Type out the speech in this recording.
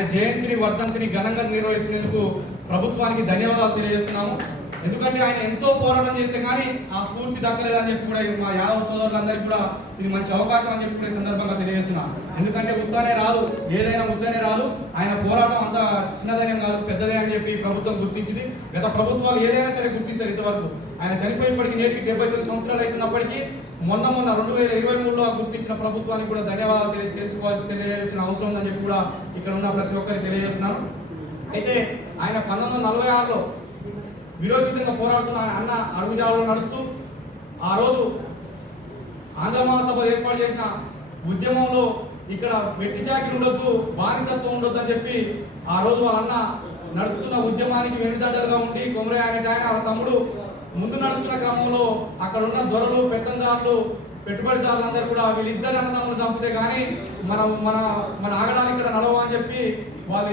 ఆయన జయంతిని వర్ధంతిని ఘనంగా నిర్వహిస్తున్నందుకు ప్రభుత్వానికి ధన్యవాదాలు తెలియజేస్తున్నాము. ఎందుకంటే ఆయన ఎంతో పోరాటం చేస్తే కానీ ఆ స్ఫూర్తి దక్కలేదని చెప్పి కూడా మా యాదవ సోదరులందరికీ కూడా ఇది మంచి అవకాశం అని చెప్పి కూడా సందర్భంగా తెలియజేస్తున్నాను ఎందుకంటే ఉత్తనే రాదు ఏదైనా ఉత్తనే రాదు. ఆయన పోరాటం అంత చిన్నదనేం కాదు పెద్దదే అని చెప్పి ప్రభుత్వం గుర్తించింది. గత ప్రభుత్వాలు ఏదైనా సరే గుర్తించారు ఇంతవరకు. ఆయన చనిపోయినప్పటికీ నేటికి డెబ్బై తొమ్మిది సంవత్సరాలు అవుతున్నప్పటికీ మొన్న మొన్న రెండు వేల ఇరవై మూడులో గుర్తించిన ప్రభుత్వానికి కూడా ధన్యవాదాలు తెలుసుకోవాల్సి తెలియాల్సిన అవసరం ఉందని చెప్పి కూడా ఇక్కడ ఉన్న ప్రతి ఒక్కరికి తెలియజేస్తున్నాను. అయితే ఆయన పంతొమ్మిది వందల నలభై ఆరులో విరోచితంగా పోరాడుతున్న ఆయన అన్న అడుగుజాడలో నడుస్తూ ఆ రోజు ఆంధ్ర మహాసభ ఏర్పాటు చేసిన ఉద్యమంలో ఇక్కడ వెట్టి చాకిరి ఉండొద్దు బానిసత్వం ఉండొద్దు అని చెప్పి ఆ రోజు వాళ్ళన్న నడుపుతున్న ఉద్యమానికి వెనుదండలుగా ఉండి కొమరయ్య అనే ఆయన వాళ్ళ తమ్ముడు ముందు నడుస్తున్న క్రమంలో అక్కడ ఉన్న దొరలు పెత్తందారులు పెట్టుబడిదారులందరూ కూడా వీళ్ళిద్దరు అన్నదమ్ములు చంపితే కానీ మనం మన మన ఆగడానికి ఇక్కడ నడవ అని చెప్పి వాళ్ళు